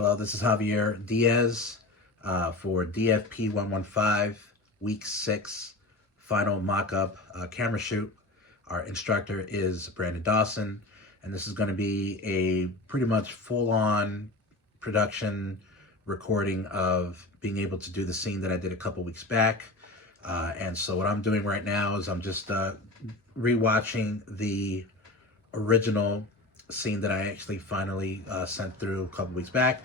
Hello, this is Javier Diaz for DFP 115, week 6, final mock-up camera shoot. Our instructor is Brandon Dawson, and this is going to be a pretty much full-on production recording of being able to do the scene that I did a couple weeks back. And so what I'm doing right now is I'm just rewatching the original scene that I actually finally sent through a couple weeks back,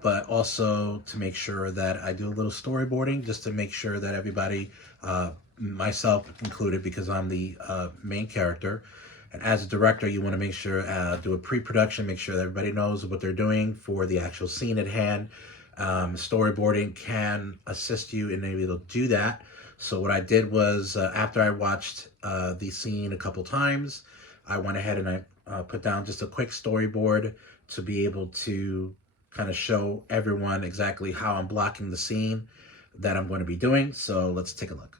but also to make sure that I do a little storyboarding just to make sure that everybody, myself included, because I'm the main character. And as a director, you want to make sure, do a pre-production, make sure that everybody knows what they're doing for the actual scene at hand. Storyboarding can assist you in being able to do that. So what I did was, after I watched the scene a couple times, I went ahead and I put down just a quick storyboard to be able to kind of show everyone exactly how I'm blocking the scene that I'm going to be doing. So let's take a look.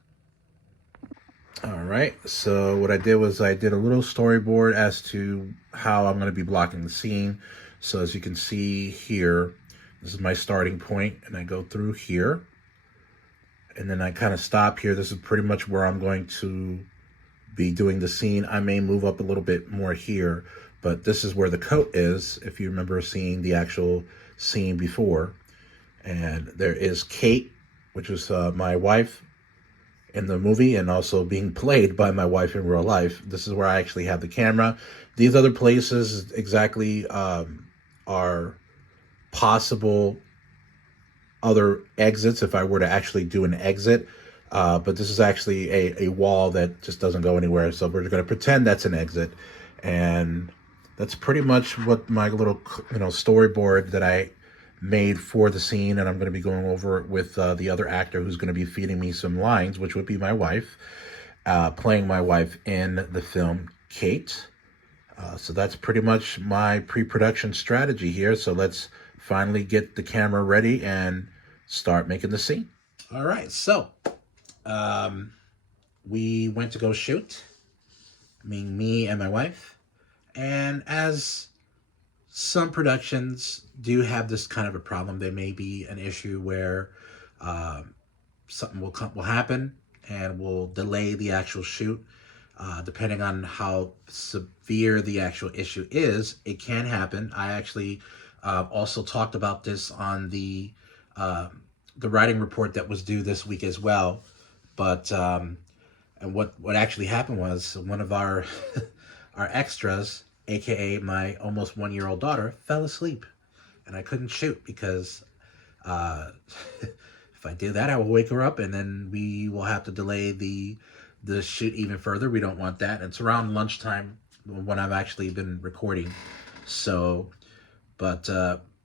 All right, so what I did was I did a little storyboard as to how I'm going to be blocking the scene. So as you can see here, this is my starting point, and I go through here, and then I kind of stop here. This is pretty much where I'm going to be doing the scene. I may move up a little bit more here, but this is where the coat is, if you remember seeing the actual scene before. And there is Kate, which was my wife in the movie, and also being played by my wife in real life. This is where I actually have the camera. These other places exactly are possible other exits if I were to actually do an exit. But this is actually a wall that just doesn't go anywhere. So we're going to pretend that's an exit. And that's pretty much what my little, storyboard that I made for the scene. And I'm going to be going over it with the other actor who's going to be feeding me some lines, which would be my wife, playing my wife in the film, Kate. So that's pretty much my pre-production strategy here. So let's finally get the camera ready and start making the scene. All right, so we went to go shoot, me and my wife. And as some productions do have this kind of a problem, there may be an issue where something will happen and will delay the actual shoot. Depending on how severe the actual issue is, it can happen. I actually also talked about this on the writing report that was due this week as well. But and what actually happened was one of our our extras, aka my almost 1-year-old daughter, fell asleep, and I couldn't shoot because if I do that, I will wake her up, and then we will have to delay the shoot even further. We don't want that. It's around lunchtime when I've actually been recording. So, but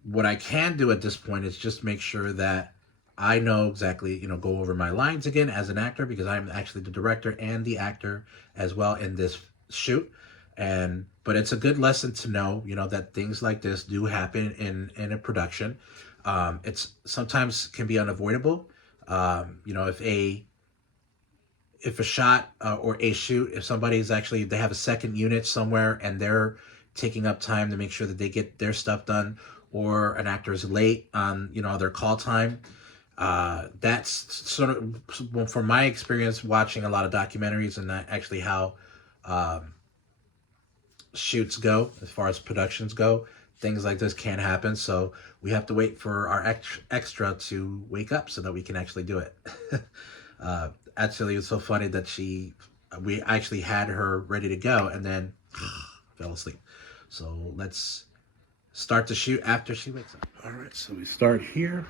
what I can do at this point is just make sure that I know exactly, go over my lines again as an actor, because I'm actually the director and the actor as well in this shoot. But it's a good lesson to know, that things like this do happen in a production. It's sometimes can be unavoidable. If a shot or a shoot, if somebody's actually, they have a second unit somewhere and they're taking up time to make sure that they get their stuff done, or an actor is late on, their call time, that's sort of, well, from my experience watching a lot of documentaries and actually how shoots go, as far as productions go, things like this can happen. So we have to wait for our extra to wake up so that we can actually do it. Actually, it's so funny that we actually had her ready to go and then fell asleep. So let's start the shoot after she wakes up. All right, so we start here.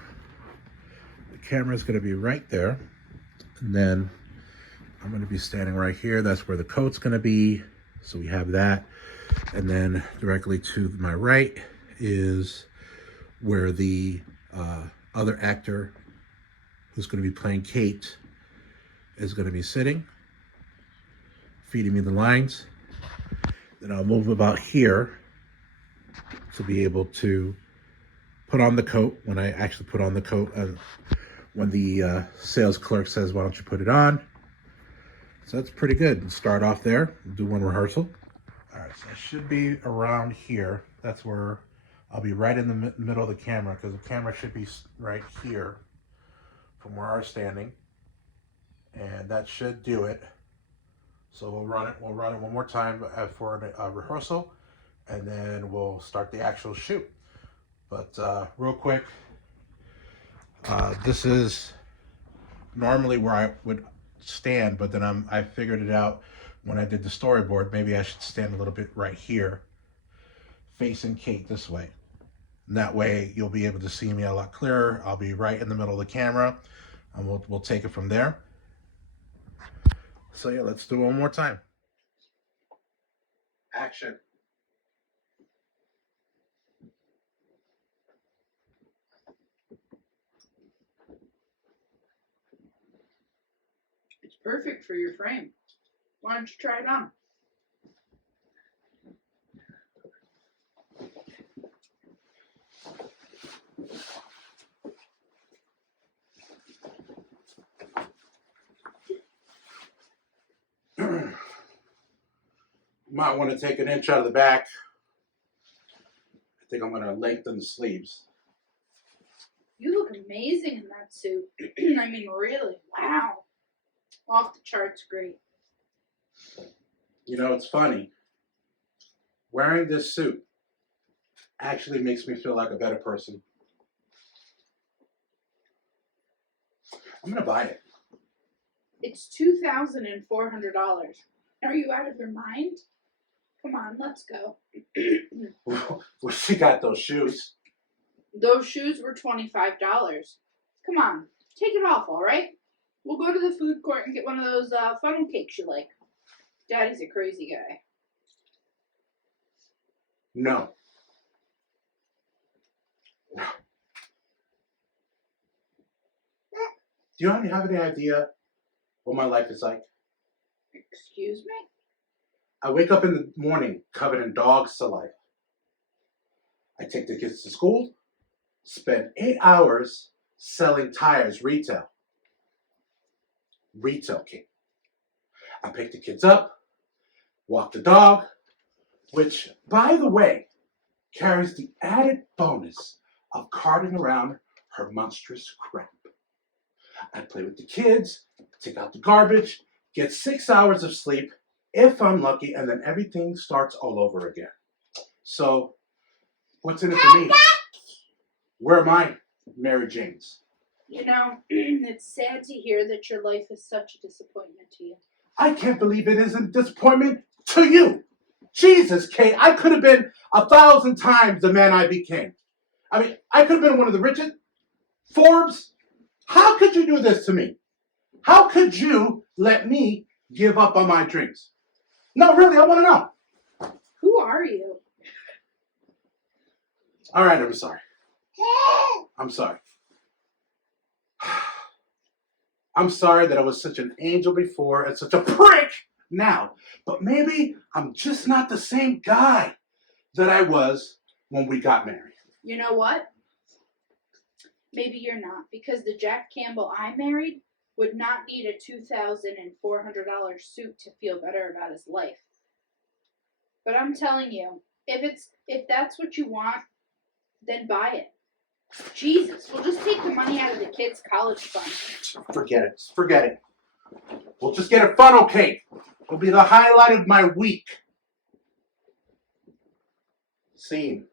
The camera's going to be right there. And then I'm going to be standing right here. That's where the coat's going to be. So we have that. And then directly to my right is where the other actor who's going to be playing Kate is going to be sitting, feeding me the lines. Then I'll move about here to be able to put on the coat when I actually put on the coat, when the sales clerk says, why don't you put it on? So that's pretty good. We'll start off there, do one rehearsal. All right, so I should be around here. That's where I'll be right in the middle of the camera because the camera should be right here from where I'm standing. And that should do it. So we'll run it one more time for a rehearsal, and then we'll start the actual shoot. But real quick, this is normally where I would stand, but then I figured it out when I did the storyboard. Maybe I should stand a little bit right here, facing Kate this way. And that way you'll be able to see me a lot clearer. I'll be right in the middle of the camera, and we'll take it from there. So yeah, let's do it one more time. Action. It's perfect for your frame. Why don't you try it on? Might want to take an inch out of the back. I think I'm going to lengthen the sleeves. You look amazing in that suit. I mean, really, wow. Off the charts great. You know, it's funny. Wearing this suit actually makes me feel like a better person. I'm going to buy it. It's $2,400. Are you out of your mind? Come on, let's go. Well, she got those shoes. Those shoes were $25. Come on, take it off, all right? We'll go to the food court and get one of those funnel cakes you like. Daddy's a crazy guy. No. Do you have any idea what my life is like? Excuse me? I wake up in the morning covered in dog saliva. I take the kids to school, spend 8 hours selling tires retail. Retail, Kate. I pick the kids up, walk the dog, which, by the way, carries the added bonus of carting around her monstrous crap. I play with the kids, take out the garbage, get 6 hours of sleep, if I'm lucky, and then everything starts all over again. So, what's in it for me? Where am I, Mary Janes? You know, it's sad to hear that your life is such a disappointment to you. I can't believe it isn't a disappointment to you. Jesus, Kate, I could have been 1,000 times the man I became. I mean, I could have been one of the richest. Forbes, how could you do this to me? How could you let me give up on my dreams? No, really, I want to know. Who are you? All right, I'm sorry. I'm sorry. I'm sorry that I was such an angel before and such a prick now. But maybe I'm just not the same guy that I was when we got married. You know what? Maybe you're not, because the Jack Campbell I married would not need a $2,400 suit to feel better about his life. But I'm telling you, if that's what you want, then buy it. Jesus, we'll just take the money out of the kids' college fund. Forget it. Forget it. We'll just get a funnel cake. It'll be the highlight of my week. Scene.